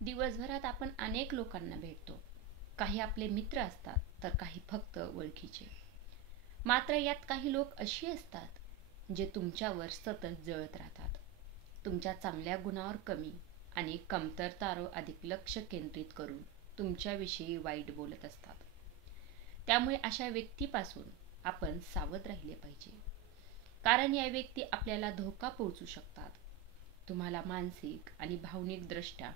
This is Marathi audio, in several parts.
दिवसभरात आपण अनेक लोकांना भेटतो. काही आपले मित्र असतात तर काही फक्त ओळखीचे. मात्र यात काही लोक अशी असतात जे तुमच्यावर सतत जळत राहतात. तुमच्या चांगल्या गुणांवर कमी आणि कमतरतांवर अधिक लक्ष केंद्रित करून तुमच्याविषयी वाईट बोलत असतात. त्यामुळे अशा व्यक्तीपासून आपण सावध राहिले पाहिजे. कारण या व्यक्ती आपल्याला धोका पोहोचू शकतात. तुम्हाला मानसिक आणि भावनिक दृष्ट्या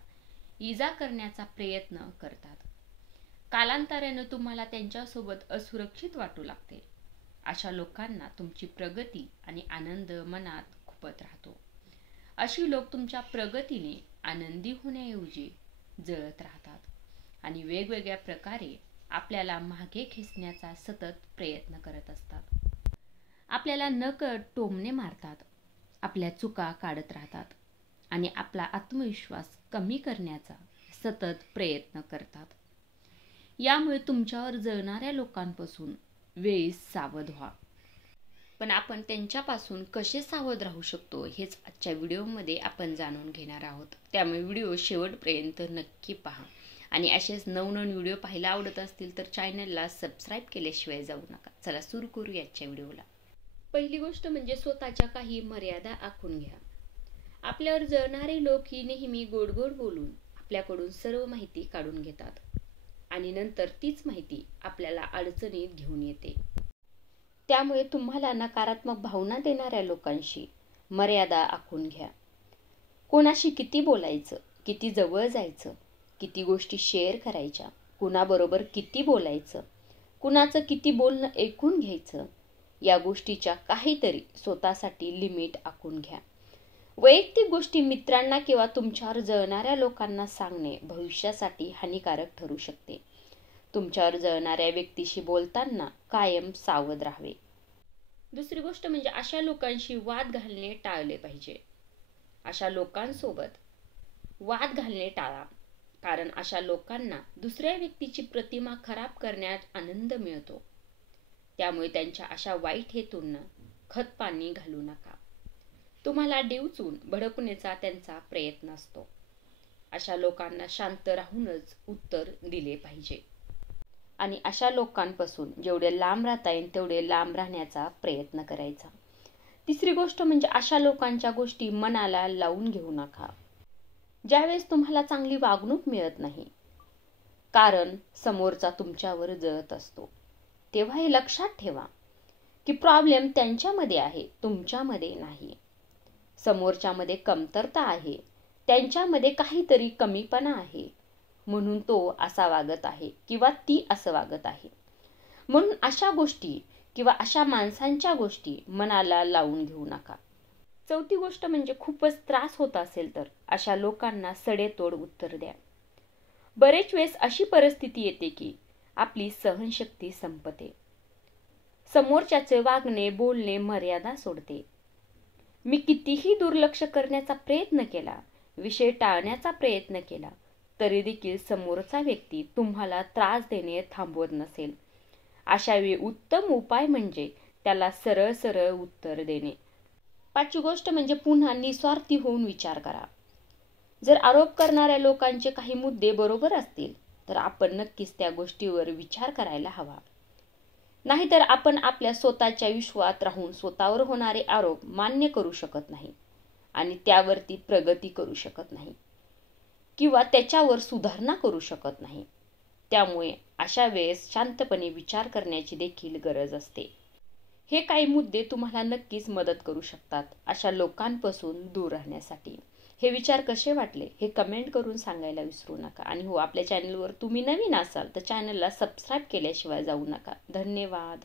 इजा करण्याचा प्रयत्न करतात. कालांतराने तुम्हाला त्यांच्यासोबत असुरक्षित वाटू लागते. अशा लोकांना तुमची प्रगती आणि आनंद मनात खुपत राहतो. अशी लोक तुमच्या प्रगतीने आनंदी होण्याऐवजी जळत राहतात आणि वेगवेगळ्या प्रकारे आपल्याला मागे खेचण्याचा सतत प्रयत्न करत असतात. आपल्याला नकळत टोमणे मारतात, आपल्या चुका काढत राहतात आणि आपला आत्मविश्वास कमी करण्याचा सतत प्रयत्न करतात. यामुळे तुमच्यावर जळणाऱ्या लोकांपासून वेळीच सावध व्हा. पण आपण त्यांच्यापासून कसे सावध राहू शकतो हेच आजच्या व्हिडिओमध्ये आपण जाणून घेणार आहोत. त्यामुळे व्हिडिओ शेवटपर्यंत नक्की पहा आणि असेच नवनवीन व्हिडिओ पाहायला आवडत असतील तर चॅनलला सबस्क्राईब केल्याशिवाय जाऊ नका. चला सुरू करू आजच्या व्हिडिओला. पहिली गोष्ट म्हणजे स्वतःच्या काही मर्यादा आखून घ्या. आपल्यावर जळणारे लोक ही नेहमी गोड गोड बोलून आपल्याकडून सर्व माहिती काढून घेतात आणि नंतर तीच माहिती आपल्याला अडचणीत घेऊन येते. त्यामुळे तुम्हाला नकारात्मक भावना देणाऱ्या लोकांशी मर्यादा आखून घ्या. कोणाशी किती बोलायचं, किती जवळ जायचं, किती गोष्टी शेअर करायच्या, कुणाबरोबर किती बोलायचं, कुणाचं किती बोलणं ऐकून घ्यायचं, या गोष्टीच्या काहीतरी स्वतःसाठी लिमिट आखून घ्या. वैयक्तिक गोष्टी मित्रांना किंवा तुमच्यावर जळणाऱ्या लोकांना सांगणे भविष्यासाठी हानिकारक ठरू शकते. तुमच्यावर जळणाऱ्या व्यक्तीशी बोलताना कायम सावध राहावे. दुसरी गोष्ट म्हणजे अशा लोकांशी वाद घालणे टाळले पाहिजे. अशा लोकांसोबत वाद घालणे टाळा, कारण अशा लोकांना दुसऱ्या व्यक्तीची प्रतिमा खराब करण्यात आनंद मिळतो. त्यामुळे त्यांच्या अशा वाईट हेतूंना खतपाणी घालू नका. तुम्हाला डिवचून भडकवण्याचा त्यांचा प्रयत्न असतो. अशा लोकांना शांत राहूनच उत्तर दिले पाहिजे आणि अशा लोकांपासून जेवढे लांब राहता येईल तेवढे लांब राहण्याचा प्रयत्न करायचा. तिसरी गोष्ट म्हणजे अशा लोकांच्या गोष्टी मनाला लावून घेऊ नका. ज्यावेळेस तुम्हाला चांगली वागणूक मिळत नाही कारण समोरचा तुमच्यावर जळत असतो, तेव्हा हे लक्षात ठेवा की प्रॉब्लेम त्यांच्यामध्ये आहे, तुमच्यामध्ये नाही. समोरच्यामध्ये कमतरता आहे, त्यांच्यामध्ये काहीतरी कमीपणा आहे, म्हणून तो असा वागत आहे किंवा ती असं वागत आहे. म्हणून अशा गोष्टी किंवा अशा माणसांच्या गोष्टी मनाला लावून घेऊ नका. चौथी गोष्ट म्हणजे खूपच त्रास होत असेल तर अशा लोकांना सडेतोड उत्तर द्या. बरेच वेळेस अशी परिस्थिती येते की आपली सहनशक्ती संपते. समोरच्याचे वागणे बोलणे मर्यादा सोडते. मी कितीही दुर्लक्ष करण्याचा प्रयत्न केला, विषय टाळण्याचा प्रयत्न केला, तरी देखील समोरचा व्यक्ती तुम्हाला त्रास देणे थांबवत नसेल. अशा वेळी उत्तम उपाय म्हणजे त्याला सरळ सरळ उत्तर देणे. पाचवी गोष्ट म्हणजे पुन्हा निस्वार्थी होऊन विचार करा. जर आरोप करणाऱ्या लोकांचे काही मुद्दे बरोबर असतील तर आपण नक्कीच त्या गोष्टीवर विचार करायला हवा. नाहीतर आपण आपल्या स्वतःच्या विश्वात राहून स्वतःवर होणारे आरोप मान्य करू शकत नाही आणि त्यावरती प्रगती करू शकत नाही किंवा त्याच्यावर सुधारणा करू शकत नाही. त्यामुळे अशा वेळेस शांतपणे विचार करण्याची देखील गरज असते. हे काही मुद्दे तुम्हाला नक्कीच मदत करू शकतात अशा लोकांपासून दूर राहण्यासाठी. हे विचार कसे वाटले हे कमेंट करून सांगायला विसरू नका. आणि हो, आपल्या चॅनलवर तुम्ही नवीन असाल तर चॅनलला सबस्क्राईब केल्याशिवाय जाऊ नका. धन्यवाद.